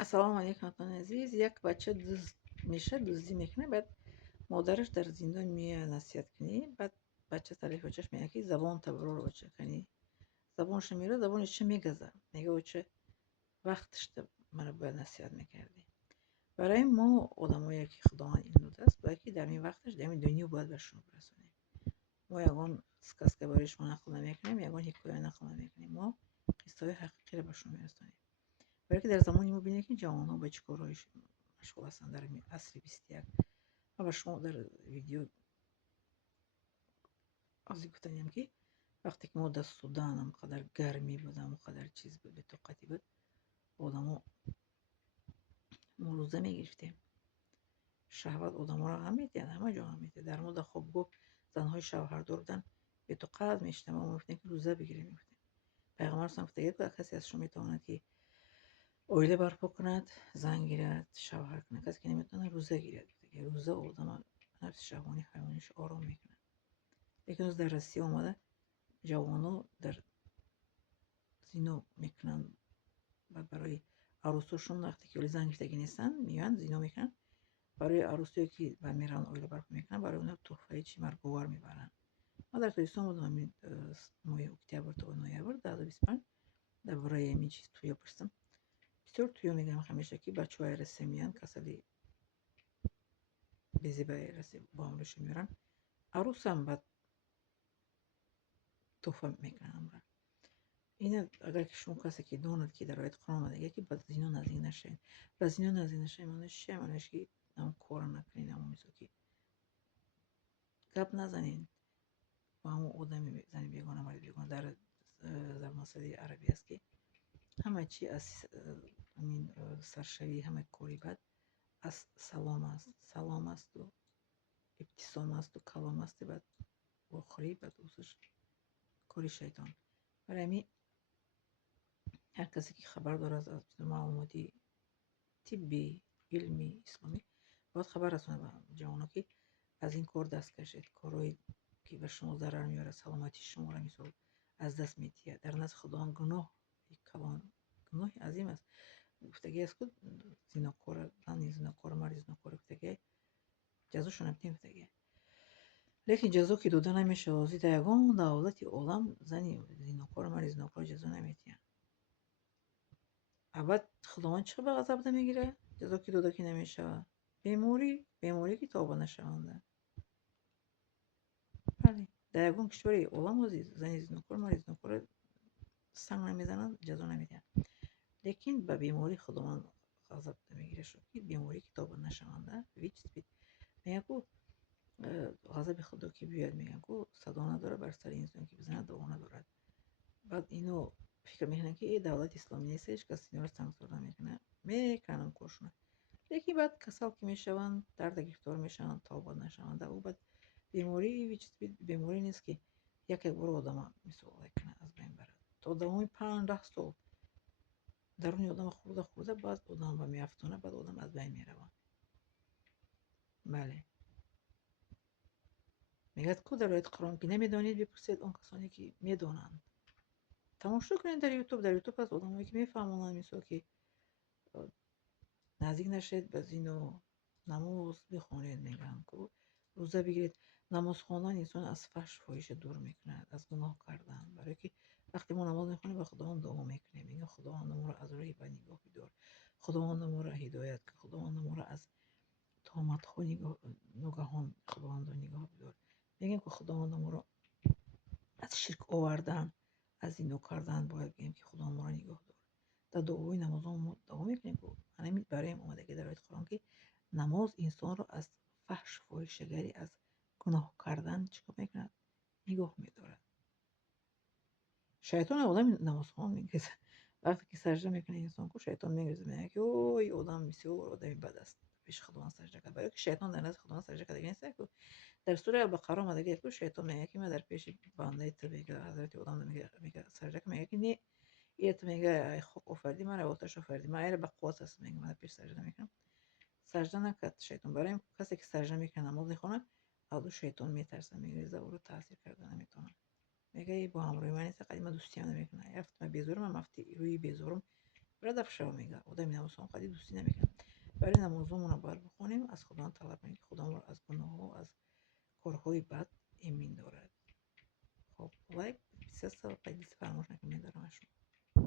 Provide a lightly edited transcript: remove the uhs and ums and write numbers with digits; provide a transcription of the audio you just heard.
السلام علیکم دوستان عزیز. یک بچه دزد میشه، دزدی میکنه، بعد مادرش در زندان میاد نصیحت کنی. بعد بچه طرف بچهش میگه که زبان تبرور رو بچه کنی. زبانش میره، زبانش چه میگذه، میگه بچه وقتش ده مرا باید نصیحت میکردی. برای ما آدمایی که خداوند این داده است، باید که در این وقتش در این دنیا باید به شما برسونیم. ما یگان سکس که برای شما نقل نمیکنیم، یگان حکایه نقل نمیکنیم، ما قصه های حقیقی رو به شما میرسونیم. برای که در زمانی ما بینید که جوان‌ها به چه کارهایی مشغول هستند در این عصر 21. و به شما در ویدیو از گفتنیم که وقتی که ما در سودان هم قدر گرمی بود، هم قدر چیز بود، به طاقتی بود، آدما ما روزه میگرفتیم. شهوت آدما را هم میتید، همه جا هم میتید. در مورد خوابگاه زنهای شوهردار بودن به طاقت میشتم و میفتیم که روزه بگیریم. میفتیم پیغمبر هم گفته که کسی از شما میتواند که اویله برپا کند، زن گیرد، شوهر کند. کسی که نمیتونه روزه گیرد. دیگه روزه آدم نفس شهوانی حیوانیش آرام میکنه. لیکن از در روسیه آمده جوانو در زینو میکنن و برای عروساشون وقتی که زن گرفتگی نیستن میان زینو میکنن. برای عروسی که میرن اویله برپا میکنن، برای اونها تحفه چی مرگوار میبرن. ما در تایستان بودم همین ماه اکتبر تا نوامبر 2025 درباره همین چیز توی پرسیدم. بسیار توی میگم همیشه که بچه های رسه میان کسلی بیزی به رسه با هم روش میرن، عروس هم بعد تحفه میکنن. این اگر که شما کسی که داند که در آیت قرآن آمده که بعد زینا نزدیک نشین، و زینا نزدیک نشین معنیش چیه؟ معنیش که نام کار نکنین، نام میسو که گپ نزنین با همون آدم زنی بیگانه مرد بیگانه. در مسئله عربی است که همه چی از همین سرشوی، همه کاری بد از سلام است. سلام است و ابتسام است و کلام است، بعد آخری بعد اوسش کاری شیطان. برای همین هر کسی که خبر دارد از معلوماتی طبی، علمی، اسلامی، باید خبر رسونه به جوانها که از این کار دست کشید. کارهایی که به شما ضرر میاره، سلامتی شما را مثال از دست میتیه. در نزد خداوند گناه کلان، گناه عظیم است. گفتگی است که زیناکار زن، زیناکار مرد، زیناکار گفتگی جزاشون نمیتیم گفتگی. لیکن جزا که داده نمیشه. از این یگان دولت عالم زنی زیناکار مرد زیناکار جزا نمیتیه. ابد خداوند چه به غضب نمیگیره؟ جزا که داده که نمیشه. بیماری که تابه نشونده. بله در یگان کشوری عالم عزیز زنی زیناکار مرد زیناکار سنگ نمیزنن، جزا نمیدن. لیکن به بیماری خداوند غضب نمیگیره. شد که بیماری که تابه نشونده ویچ سپید میگه که غضب خدا که بیاد، میگن که صدا نداره بر سر انسان که بزنه دوا ندارد. بعد اینو فکر میکنن که این دولت اسلامی نیستش، کسی اینا رو سانسور نمیکنه، میکنن کارشونه. لیکن بعد کسال که میشوند درد گرفتار میشن تا بعد نشوند. او بعد بیماری بیماری نیست که یک بار آدم مثال کنه از بین برد. تا دوام 5-10 سال درون آدم خورده بعد آدم به میافتونه، بعد آدم از بین میره. بله میگه که در آیت قرآن که نمیدانید بپرسید آن کسانی که میدانند. تماشا کنید در یوتیوب. در یوتیوب هست آدمایی که میفهمونن مثل که نزدیک نشید به زینو نماز بخونید. میگن که روزه بگیرید. نماز خواندن انسان از فحش فاحش دور میکند، از گناه کردن. برای که وقتی ما نماز میخونیم به خداوند دعا میکنیم، میگه خداوند ما را از راه بد نگاه بدار، خداوند ما را هدایت کن، خداوند ما را از تهمت ها نگاهان خداوند نگاه بدار. میگیم که خداوند ما را از شرک آوردن، از اینو کردن باید بگیم که خدا ما را نگاه دار. در دعای نماز ما دعا میکنیم که همین برای اومده که در آیت قرآن که نماز انسان را از فحش فاحشه‌گری، از گناه کردن چیکار میکنه؟ نگاه میداره. شیطان آدم نماز خوان میگه وقتی که سجده میکنه انسان کو شیطان میگه میگه که اوی آدم بسیار آدمی بد است پیش خداوند سجده کرد. برای که شیطان در نزد خداوند سجده کرده نیست. که در سوره البقره اومده که شیطان میگه که من در پیش بنده تو میگه حضرت آدم میگه سجده که میگه که نه این تو میگه ای خاک آفریدی من آتش آفریدی من ایره به قوت است میگه من در پیش سجده میکنم. سجده نکرد شیطان. برای کسی که سجده میکنه نماز میخونه از شیطان میترسه، میگه او رو تاثیر کرده نمیتونه. میگه با همراه من نیست قدیم دوستی هم نمیکنه. یفت من بیزورم، من مفتی روی بیزورم برادر شما میگه آدم نماز خواهی دوستی نمیکنه. برای نمازمون رو باید بخونیم، از خدا طلب کنیم که خدا ما رو از گناه و از کارهای بد ایمین دارد. خب لایک 23 تا پلیلیست فراموش نکنید. دارم شما